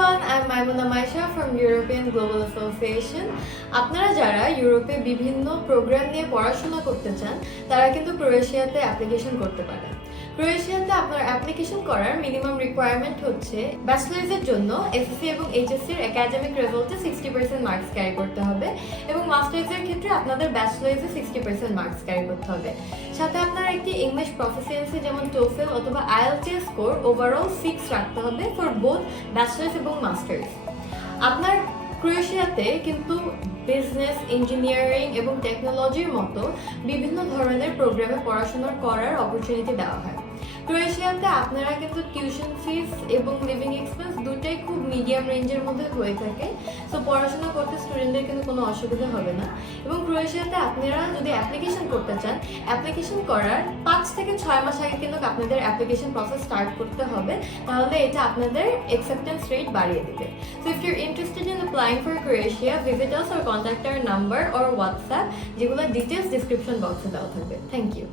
everyone, I'm Maimuna Maisha from European Global Association. আপনারা যারা ইউরোপে বিভিন্ন প্রোগ্রাম নিয়ে পড়াশোনা করতে চান তারা কিন্তু ক্রোয়েশিয়াতে অ্যাপ্লিকেশন করতে পারেন। ক্রোয়েশিয়াতে আপনার অ্যাপ্লিকেশন করার মিনিমাম রিকোয়ারমেন্ট হচ্ছে ব্যাচেলার্সের জন্য এসএসসি এবং এইচএসসির একাডেমিক রেজাল্টে 60% মার্কস ক্যারি করতে হবে এবং মাস্টার্সের ক্ষেত্রে আপনাদের ব্যাচেলার্সে 60% মার্কস ক্যারি করতে হবে। সাথে আপনার একটি ইংলিশ প্রফিসিয়েন্সি যেমন টোফেল অথবা আইএলটিএস স্কোর ওভারঅল 6 রাখতে হবে ফর বোথ ব্যাচেলার্স এবং মাস্টার্স। আপনার ক্রোয়েশিয়াতে কিন্তু বিজনেস, ইঞ্জিনিয়ারিং এবং টেকনোলজির মতো বিভিন্ন ধরনের প্রোগ্রামে পড়াশোনা করার অপরচুনিটি দেওয়া হয়। ক্রোয়েশিয়াতে আপনারা কিন্তু টিউশন ফিস এবং লিভিং এক্সপেন্স দুটাই খুব মিডিয়াম রেঞ্জের মধ্যে হয়ে থাকে, সো পড়াশোনা করতে স্টুডেন্টদের কিন্তু কোনো অসুবিধা হবে না। এবং ক্রোয়েশিয়াতে আপনারা যদি অ্যাপ্লিকেশন করতে চান, অ্যাপ্লিকেশন করার 5 থেকে 6 মাস আগে কিন্তু আপনাদের অ্যাপ্লিকেশন প্রসেস স্টার্ট করতে হবে, তাহলে এটা আপনাদের অ্যাকসেপ্টেন্স রেট বাড়িয়ে দেবে। So if you're interested in applying for Croatia, visit us or contact our number or WhatsApp, যেগুলো ডিটেলস ডিসক্রিপশন বক্সে দেওয়া থাকবে। Thank you.